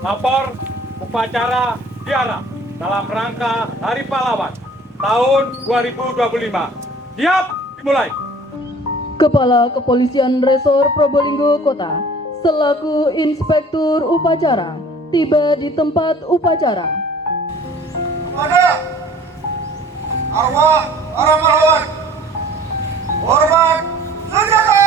lapor upacara ziarah dalam rangka Hari Pahlawan tahun 2025. Siap, dimulai. Kepala Kepolisian Resor Probolinggo Kota selaku Inspektur Upacara tiba di tempat upacara. Kepada arwah para pahlawan, hormat senjata.